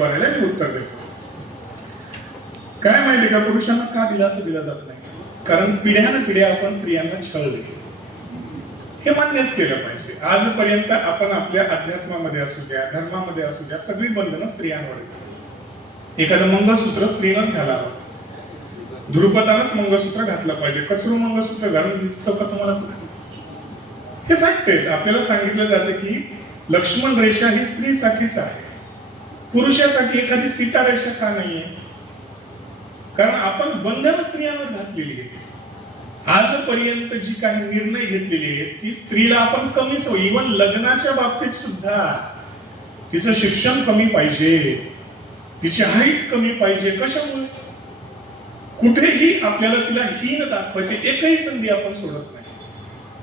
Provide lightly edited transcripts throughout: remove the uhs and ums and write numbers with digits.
उभा राहिला मी उत्तर देतो. काय माहिती का, पुरुषांना का दिलासा दिला जात नाही? कारण पिढ्यानपिढ्या आपण स्त्रियांना छळ देतो. हे मान्यच केलं पाहिजे. आजपर्यंत आपण आपल्या अध्यात्मामध्ये असू द्या, धर्मामध्ये असू द्या, सगळी बंधनं स्त्रियांवर आहेत. एखादं मंगळसूत्र स्त्रीनंच घालावं, ध्रुपदानच मंगळसूत्र घातलं पाहिजे. कचरू मंगळसूत्र घालून दिसतं का तुम्हाला? हे फॅक्ट आहेत. आपल्याला सांगितलं जातं की लक्ष्मण रेषा ही स्त्रीसाठीच आहे, पुरुषासाठी एखादी सीता रेषा का नाहीये? कारण आपण बंधनं स्त्रियांवर घातलेली आहे. आजपर्यंत जी काही निर्णय घेतलेले आहेत ती स्त्रीला आपण कमी सोय, इव्हन लग्नाच्या बाबतीत सुद्धा तिचं शिक्षण कमी पाहिजे, तिची हाईट कमी पाहिजे. कशामुळे? कुठेही आपल्याला तिला हीन दाखवायची एकही संधी आपण सोडत नाही.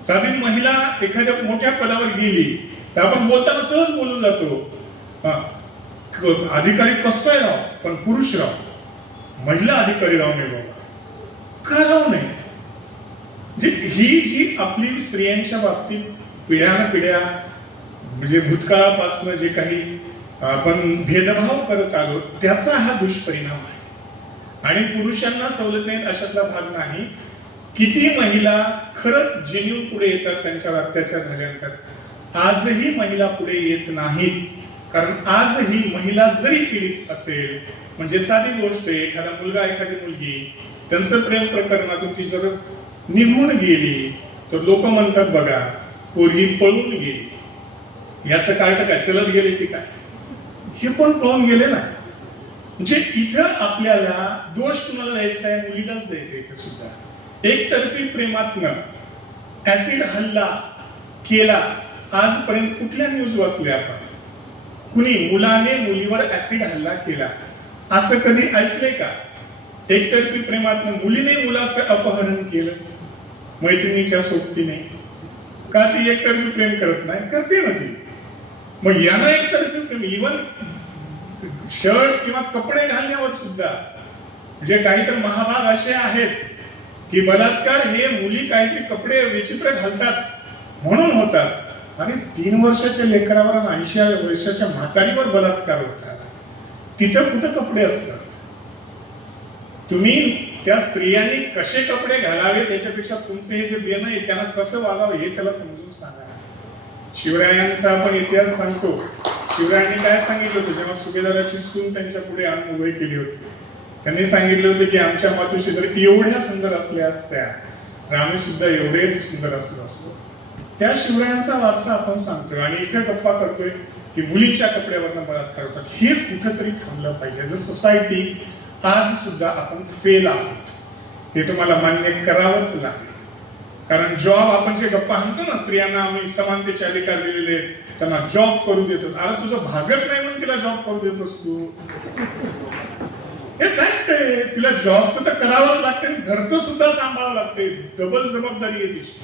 साधी महिला एखाद्या मोठ्या पदावर गेली तर आपण बोलताना सहज बोलून जातो, अधिकारी कसं आहे राव, पण पुरुष राव, महिला अधिकारी राव नाही बाबा. का राव नाही? ही जी आपली स्त्रियांच्या बाबतीत पिढ्यानपिढ्या म्हणजे भूतकाळापासून जे काही आपण भेदभाव करत आलो त्याचा हा दुष्परिणाम आहे. आणि पुरुषांना सवलत नाहीत अशातला भाग नाही. किती महिला खरंच जेन्युइन पुढे येतात त्यांच्यावर अत्याचार झाल्यानंतर. आजही महिला पुढे येत नाहीत, कारण आजही महिला जरी पीडित असेल, म्हणजे साधी गोष्ट आहे, एखादा मुलगा एखादी मुलगी त्यांचं प्रेम प्रकरणातून ती जर निघून गेली तर लोक म्हणतात बघा पोरगी पळून गेली. याचं कारण काय? चलत गेले की काय? हे पण पळून गेले ना. म्हणजे इथं आपल्याला दोष कुणाला द्यायचा आहे? मुलीलाच द्यायचा. इथं सुद्धा एकतर्फी प्रेमातनं ऍसिड हल्ला केला. आजपर्यंत कुठल्या न्यूज वाचल्या आपण? कुणी मुलाने मुलीवर ऍसिड हल्ला केला असं कधी ऐकलंय का? एकतर्फी प्रेमातनं मुलीने मुलाचं अपहरण केलं मैत्रिणीच्या सोबतीने. का? ती एकतर्फी प्रेम करत नाही? करते ना ती. मग यानं एकतर्फी प्रेम, इव्हन शर्ट किंवा कपडे घालण्यावर सुद्धा म्हणजे काही तर महाभाग असे आहेत की बलात्कार हे मुली काहीतरी कपडे विचित्र घालतात म्हणून होतात, आणि 3 वर्षाच्या लेकरावर आणि 80 वर्षाच्या म्हातारीवर बलात्कार होतात. तिथं कुठं कपडे असतात? तुम्ही त्या स्त्रियांनी कसे कपडे घालावे त्याच्यापेक्षा तुमचे हे जे बेन आहे त्यांना कसं वागावं हे त्याला समजून सांगा. शिवरायांचा आपण इतिहास सांगतो. शिवरायांनी काय सांगितलं होतं जेव्हा सुभेदाराची सून त्यांच्या पुढे आणून उभी केली होती? त्यांनी सांगितलं होतं की आमच्या मातोश्री जर एवढ्या सुंदर असल्या असत्या तर आम्ही सुद्धा एवढेच सुंदर असलो असतो. त्या शिवरायांचा वारसा आपण सांगतोय आणि इथे गप्पा करतोय की मुलींच्या कपड्यावरनं बलात्कार होतात. हे कुठंतरी थांबलं पाहिजे. ॲज अ सोसायटी आज सुद्धा आपण फेल आहोत, हे तुम्हाला मान्य करावंच लागेल. कारण जॉब आपण जे गप्पा म्हणतो ना, स्त्रियांना आम्ही समानतेचे अधिकार दिलेले, त्यांना जॉब करू देतो. अरे तुझं भागत नाही म्हणून तिला जॉब करू देतोस तू. हे फॅक्ट आहे. तिला जॉबचं तर करावंच लागते, घरचं सुद्धा सांभाळावं लागते. डबल जबाबदारी आहे तिची.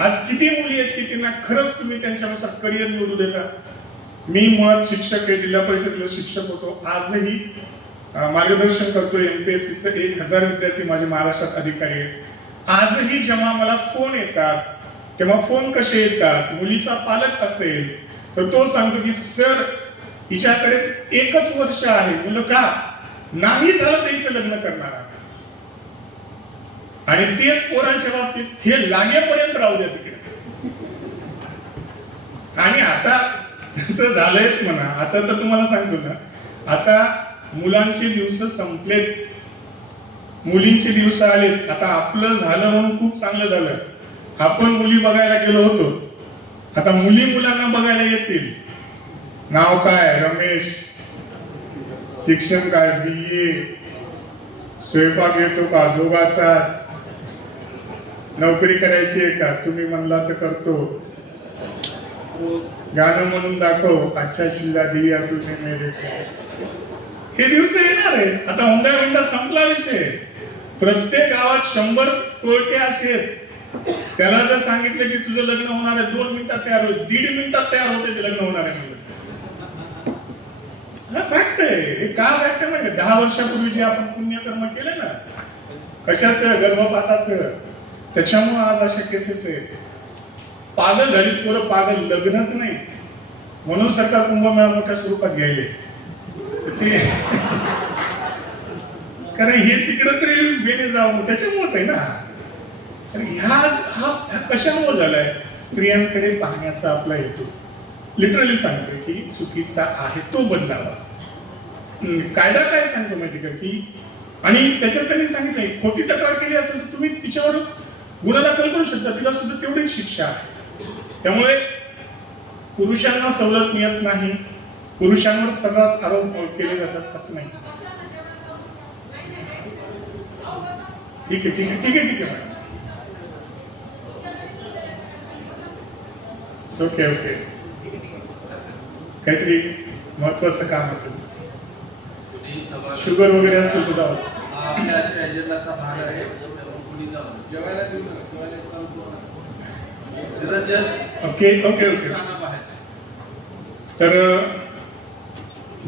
आज किती मुली आहेत की त्यांना खरंच तुम्ही त्यांच्यानुसार करिअर निवडू देता? मी मुळात शिक्षक आहे, जिल्हा परिषदेला शिक्षक होतो. आजही मार्गदर्शन करतो एमपीएससीचं. 1000 विद्यार्थी माझे महाराष्ट्रात अधिकारी आहेत. आजही जेव्हा मला फोन येतात तेव्हा फोन कसे येतात? मुलीचा पालक असेल तर तो सांगतो की सर हिच्याकडे 1च वर्ष आहे, मुलं का नाही झालं त्याचं लग्न करणार आहे. आणि तेच पोरांच्या बाबतीत हे लागेपर्यंत राहू द्या तिकडे. आणि आता तसं झालंयच म्हणा. आता तर तुम्हाला सांगतो ना, आता मुलांचे दिवस संपलेत, मुलींचे दिवस आलेत. आता आपलं झालं म्हणून खूप चांगलं झालं. आपण मुली बघायला गेलो होतो, आता मुली मुलांना बघायला येतील. नाव काय? रमेश. शिक्षण काय? BA. स्वयंपाक येतो का? दोघाचाच. नोकरी करायची आहे का? तुम्ही म्हणला तर करतो. गाणं म्हणून दाखव, अच्छा शिल्ला दिया तुझे मेरे को. हे दिवस येणार आहे. आता हुंडा संपला विषय. प्रत्येक गावात 100 टोळके असे आहेत. त्याला जर सांगितलं की तुझं लग्न होणार आहे, 2 मिनिटात तयार होईल, 1.5 मिनिटात तयार होते ते लग्न होणार आहे. हा फॅक्ट आहे. हे का फॅक्ट आहे म्हणजे 10 वर्षापूर्वी जे आपण पुण्यकर्म केले ना, कशाचं? गर्भपाताचं. त्याच्यामुळे आज अशा केसेस आहेत. पागल झालीत पोरं, पागल. लग्नच नाही म्हणून सरकार कुंभमेळा मोठ्या स्वरूपात घ्यायले. ते कारण हे तिकडं तरी बेने जावं त्याच्यामुळेच आहे ना. ह्या कशामुळे झालाय? स्त्रियांकडे पाहण्याचा आपला हेतू लिटरली सांगतो की चुकीचा आहे, तो बदलावा. कायदा काय सांगतो माहिती का की, आणि त्याच्यात त्यांनी सांगितलंय खोटी तक्रार केली असेल तर तुम्ही तिच्यावर गुन्हा दाखल करू शकता, तिला सुद्धा तेवढीच शिक्षा आहे. त्यामुळे पुरुषांना सवलत मिळत नाही, पुरुषांवर सर्रास आरोप केले जातात असं नाही. ठीक आहे ठीक आहे ठीक आहे ठीक आहे मॅडम. Okay okay. काहीतरी महत्वाचं काम असेल, शुगर वगैरे असेल तर जाऊ. Okay okay okay. तर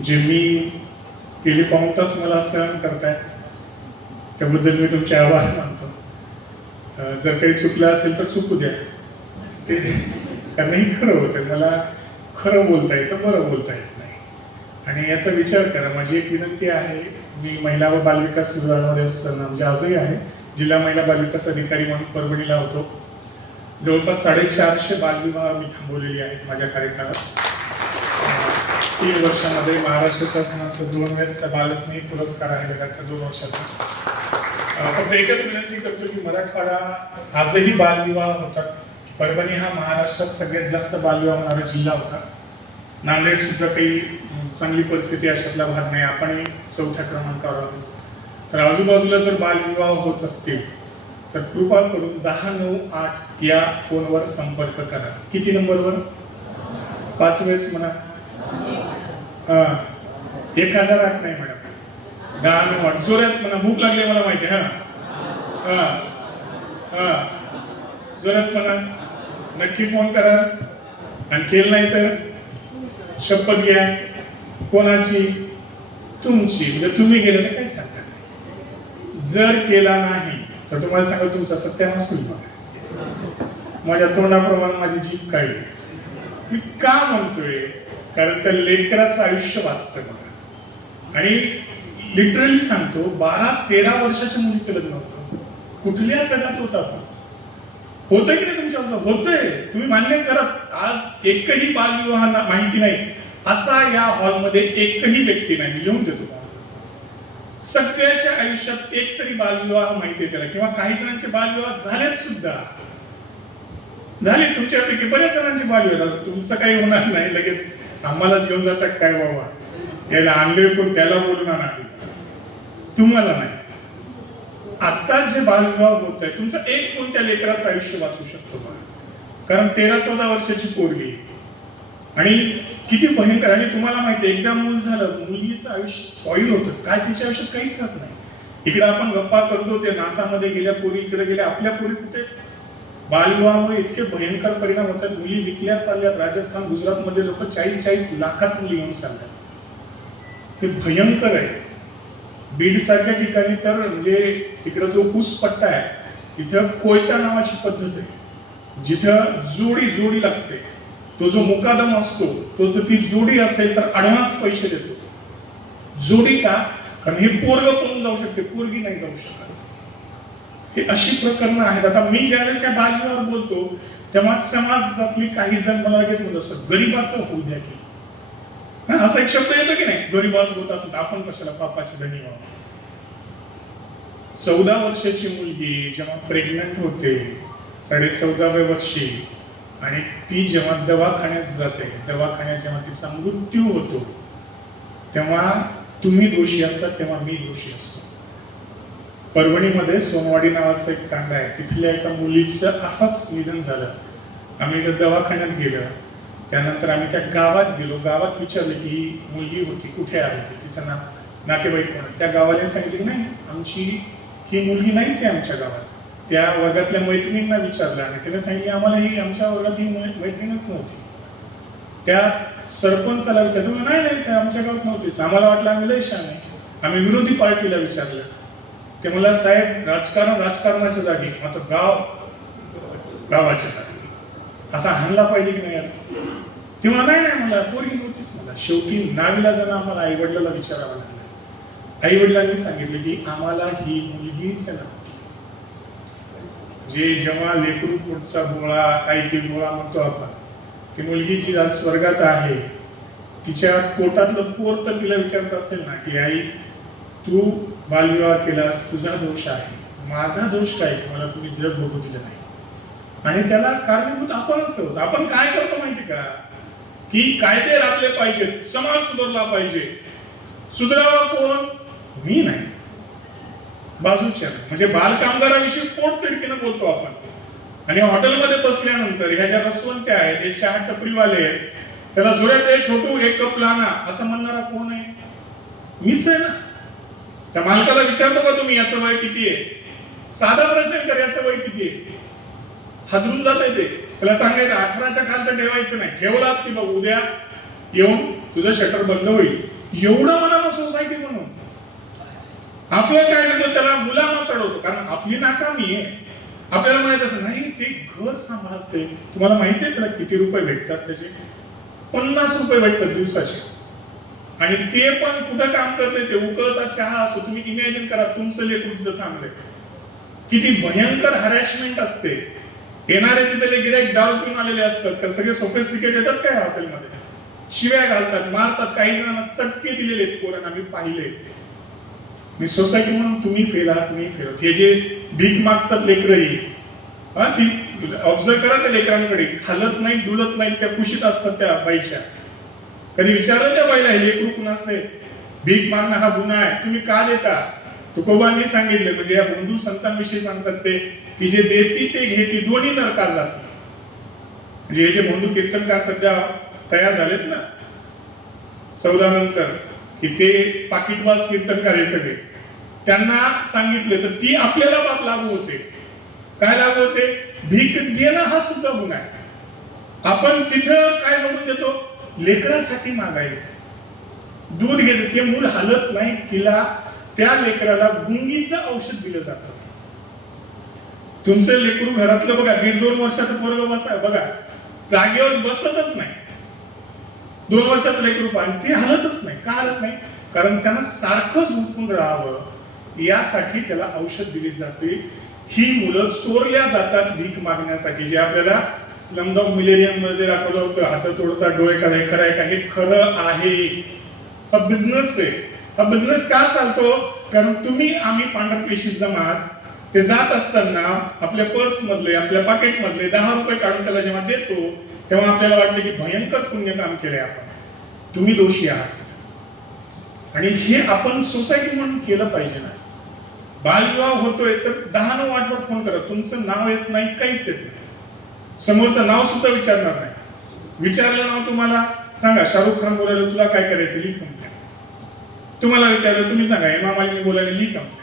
जे मी गेली 5 तास मला सहन करताय त्याबद्दल मी तुमचे आभार मानतो. जर काही चुकलं असेल तर चुकू द्या, ते कारण हे खरं होतं, मला खरं बोलता येतं, बरं बोलता येत नाही. आणि याचा विचार करा. माझी एक विनंती आहे, मी महिला व बालविकास विभागामध्ये असताना, म्हणजे आजही आहे, जिल्हा महिला बालविकास अधिकारी म्हणून परभणीला होतो. जवळपास 450 बालविवाह मी थांबवलेली आहेत माझ्या कार्यकाळात. 3 वर्षामध्ये महाराष्ट्र शासनाचा 2 वेळेस बालस्नेही पुरस्कार आहे बघा 2 वर्षाचा. फक्त एकच विनंती करतो की मराठवाडा आजही बालविवाह होतात. परभणी हा महाराष्ट्रात सगळ्यात जास्त बालविवाह होणारा जिल्हा होता. नांदेड सुद्धा काही चांगली परिस्थिती अशातला भाग नाही, आपण 4थ्या क्रमांकावर आहोत. तर आजूबाजूला जर बालविवाह होत असतील तर कृपा करून 1098 या फोनवर संपर्क करा. किती नंबरवर? 5 वेळेस म्हणा. 1008 नाही मॅडम, 1098. जोरात म्हणा, भूक लागली मला माहिती आहे. जोरात म्हणा, नक्की फोन करा. आणि केलं नाही तर शपथ घ्या. कोणाची? तुमची. म्हणजे तुम्ही गेले तर काही सांगता नाही. जर केला नाही तर तुम्हाला सांगा तुमचा सत्यानाश होईल. बघा माझ्या तोंडाप्रमाणे माझी जीभ काढली. मी का म्हणतोय? कारण त्या लेकराचं आयुष्य वाचतं बघा. आणि लिटरली सांगतो, 12-13 वर्षाच्या मुलीचं लग्न होतं. कुठल्या सगळ्यात होता होतंय की नाही तुमच्या? होतंय. तुम्ही मान्य करा. आज एकही बालविवाह माहिती नाही असा या हॉलमध्ये एकही व्यक्ती नाही. लिहून देतो. सगळ्याच्या आयुष्यात एक तरी बालविवाह माहिती आहे त्याला, किंवा काही जणांचे बालविवाह झालेत सुद्धा. झाले तुमच्यापैकी बऱ्याच जणांचे बालविवाह. तुमचं काही होणार नाही. लगेच आम्हालाच घेऊन जातात काय बाबा, त्याला आणले पण त्याला बोलून आणा, तुम्हाला नाही. आता जे बालविवाह होत आहे, तुमचा एक फोन त्या लेकराचं आयुष्य वाचू शकतो. कारण 13-14 वर्षाची पोरगी, आणि किती भयंकर. आणि तुम्हाला माहिती आहे, एकदा मूल झालं, मुलीचं आयुष्य स्पॉइल होतं. काय तिच्या आयुष्यात काहीच राहत नाही. इकडे आपण गप्पा करतो, ते नासामध्ये गेल्या पोरी, इकडे गेल्या, आपल्या पोरी कुठे? बालविवाहामुळे इतके भयंकर परिणाम होतात. मुली विकल्या चालल्यात. राजस्थान, गुजरातमध्ये लोक 40-40 लाखात मुली घेऊन चालल्यात. हे भयंकर आहे. बीड सारख्या ठिकाणी तर म्हणजे तिकडं जो पट्टा आहे तिथं कोयता नावाची पद्धत आहे, जिथं जोडी लागते. तो जो मुकादम असतो तो जर ती जोडी असेल तर ऍडव्हान्स पैसे देतो. जोडी का? कारण हे पोरग पळून जाऊ शकते, पोरगी नाही जाऊ शकत. हे अशी प्रकरणं आहेत. आता मी ज्यावेळेस या बालविवाहावर बोलतो तेव्हा समाजातली काही जण मला लगेच म्हणत असतात, गरीबाचं होऊ द्या की. असा एक शब्द येतो की नाही, गरीबाच होत असत, आपण कशाला पापाची धनी व्हावं. 14 वर्षाची मुलगी जेव्हा प्रेग्नंट होते, 14.5व्या वर्षी, आणि ती जेव्हा दवाखान्यात जाते, दवाखान्यात जेव्हा तिचा मृत्यू होतो, तेव्हा तुम्ही दोषी असतात, तेव्हा मी दोषी असतो. परभणीमध्ये सोनवाडी नावाचा एक तांडा आहे, तिथल्या एका मुलीचं असंच निधन झालं. आम्ही त्या दवाखान्यात गेलो. त्यानंतर आम्ही त्या गावात गेलो. गावात विचारले की ही मुलगी होती, कुठे आहे तिचं नातेवाईक कोण? त्या गावाने सांगितलं नाही, आमची ही मुलगी नाहीच आहे आमच्या गावात. त्या वर्गातल्या मैत्रिणींना विचारलं आणि त्याने सांगितलं आम्हाला ही आमच्या वर्गात ही मैत्रीणच नव्हती. त्या सरपंचाला विचारलं, नाही नाही साहेब आमच्या गावात नव्हतीच. आम्हाला वाटलं आम्ही लय शहाणे आहे. आम्ही विरोधी पार्टीला विचारलं. ते मला साहेब राजकारणाच्या जागी, आता गावाच्या जागी. असा हाणला पाहिजे की नाही? ती म्हणा नाही मला पोरगी नव्हतीच. मला शेवटी नाविलाजानं आम्हाला आई वडिलांना विचारावं लागलं. आई वडिलांनी सांगितलं की आम्हाला ही मुलगीच नव्हती. जेव्हा लेकरू पुढचा गोळा काही गोळा म्हणतो आपण, ती मुलगी जी आज स्वर्गात आहे, तिच्या पोटातलं पोर तर तिला विचारत असेल ना की आई तू बालविवाह केलास, तुझा दोष आहे, माझा दोष काय, मला तुम्ही जग बघू दिलं नाही. आणि त्याला कारणीभूत आपणच आहोत. आपण काय करतो माहिती का, की कायदे राखले पाहिजेत, समाज सुधारला पाहिजे. सुधारावा कोण? मी नाही, बाजूच्या. म्हणजे बाल कामगाराविषयी पोट तिडकीनं बोलतो आपण. आणि हॉटेलमध्ये बसल्यानंतर ह्या ज्या रसवंत्या आहेत, हे चहा टपरीवाले आहेत, त्याला जोड्यात छोटू एक कप लाना असं म्हणणारा कोण आहे? मीच आहे ना. त्या मालकाला विचारतो का तुम्ही याचं वय किती आहे? साधा प्रश्न विचार, याचं वय किती आहे? हादरून जात आहे ते. त्याला सांगायचं 18च्या खालचं ठेवायचं नाही, ठेवलास की बघ उद्या येऊन तुझं शटर बंद होईल. एवढं म्हणा सोसायटी म्हणून आपलं काय करतो, त्याला गुलामा चढवतो. कारण आपली नाकामी आहे. आपल्याला म्हणायचं असं नाही, ते घर सांभाळते. तुम्हाला माहिती आहे त्याला किती रुपये भेटतात? त्याचे 50 रुपये भेटतात दिवसाचे. आणि ते पण कुठं काम करते? ते उकळता चहा असतो. तुम्ही इमॅजिन करा तुमचं लेकरू तिथं थांबले, किती भयंकर हॅरॅसमेंट असते. येणारे तिथले गिऱ्हाईक दारू पिऊन आलेले असतात. तर सगळे सोफिस्टिकेट येतात काय हॉटेलमध्ये, शिव्या घालतात, मारतात. काही जणांना चटके दिलेले पोरांना मी पाहिले. मी सोसायटी म्हणून तुम्ही फेल आहात, मी फेल. हे जे भीक मागतात लेकरही, ती ऑब्झर्व करा त्या लेकरांकडे. खालत नाही, डुलत नाही, त्या कुशीत असतात त्या बाईच्या. कधी विचारलं त्या बाईला हे लेकरू कुणाचं आहे? भीक मागणं हा गुन्हा आहे, तुम्ही का देता? तुकोबांनी सांगितलं. म्हणजे या बंधू संतांविषयी सांगतात ते की जे देती ते घेती दोन्ही नरकात जातात. म्हणजे हे जे बंधू कीर्तनकार सध्या तयार झालेत ना 14 नंतर, की ते पाकिटबाज कीर्तनकार हे सगळे, त्यांना सांगितलं तर ती आपल्याला बाब लागू होते. काय लागू होते? भीक देणं हा सुद्धा गुन्हा आहे. आपण तिथं काय समजून देतो? लेकरासाठी मागायला. दूध घेते, ते मूल हालत नाही, तिला त्या लेकराला गुंगीचं औषध दिलं जातं. तुमचं लेकरू घरातलं बघा, 1.5-2 वर्षाचं पोरगं बसा बघा, जागेवर बसतच नाही. 2 वर्षाचं लेकरू पाहिजे, ते हालतच नाही. का हालत नाही? कारण त्यांना सारखं झोपून राहावं यासाठी त्याला औषध दिली जाते. ही मुलं चोरल्या जातात भीक मागण्यासाठी. जे आपल्याला स्लमडॉग मिलेनियम मध्ये दाखवलं होतं, हात तोडता डोळे काढाय, खरं आहे का? हे खरं आहे. हा बिझनेस आहे. हा बिझनेस का चालतो? कारण तुम्ही आम्ही पांढरपेशी जमात ते जात असताना आपल्या पर्स मधले, आपल्या पॉकेट मधले 10 रुपये काढून त्याला जेव्हा देतो, तेव्हा आपल्याला वाटतं की भयंकर पुण्य काम केलंय आपण, तुम्ही दोषी आहात. आणि हे आपण सोसायटी म्हणून केलं पाहिजे ना. बालविवाह होतोय तर 10-9-8 फोन करा. तुमचं नाव येत नाही, काहीच येत नाही. समोरचं नाव सुद्धा विचारणार नाही. विचारलं नाव तुम्हाला, सांगा शाहरुख खान बोलायला तुला काय करायचं, लिह कंप्लेंट. तुम्हाला विचारलं, तुम्ही सांगा हेमा मालिनी बोलायला, लिह कंप्लेंट.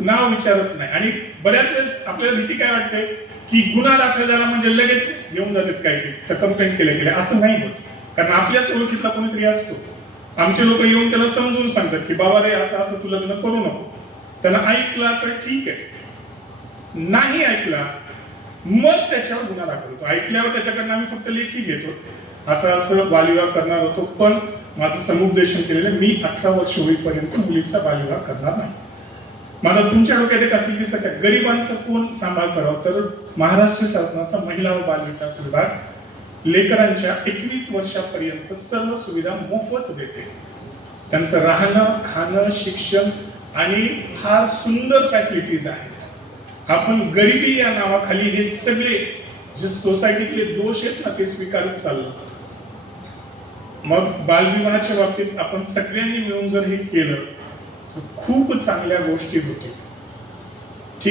नाव विचारत नाही. आणि बऱ्याच वेळेस आपल्याला भीती काय वाटते की गुन्हा दाखल झाला म्हणजे लगेच घेऊन जातात काय तर कंप्लेंट केले. असं नाही होत. कारण आपल्याच ओळखीतला कोणीतरी असतो. आमचे लोक येऊन त्याला समजून सांगतात की बाबा रे असं असं तू लग्न करू नको. त्याला ऐकला तर ठीक आहे, नाही ऐकला मग त्याच्यावर गुन्हा दाखल होतो. ऐकल्यावर त्याच्याकडनं आम्ही फक्त लेखी घेतो, असं असं बालविवाह करणार होतो, पण माझं समुपदेशन केलेलं, मी 18 वर्ष होईपर्यंत मुलीचा बालविवाह करणार नाही. मला तुमच्या डोक्यात एक असेल की सगळ्या गरिबांचा कोण सांभाळ करावं, तर महाराष्ट्र शासनाचा महिला व बाल विकास विभाग लेकरांच्या 21 वर्षापर्यंत सर्व सुविधा मोफत देते. त्यांचं राहणं, खाणं, शिक्षण आणि फार सुंदर फॅसिलिटीज आहेत. आपण गरिबी या नावाखाली हे सगळे जे सोसायटीतले दोष आहेत ना ते स्वीकारत चाललो. मग बालविवाहाच्या बाबतीत आपण सगळ्यांनी मिळून जर हे केलं तर खूप चांगल्या गोष्टी होतील.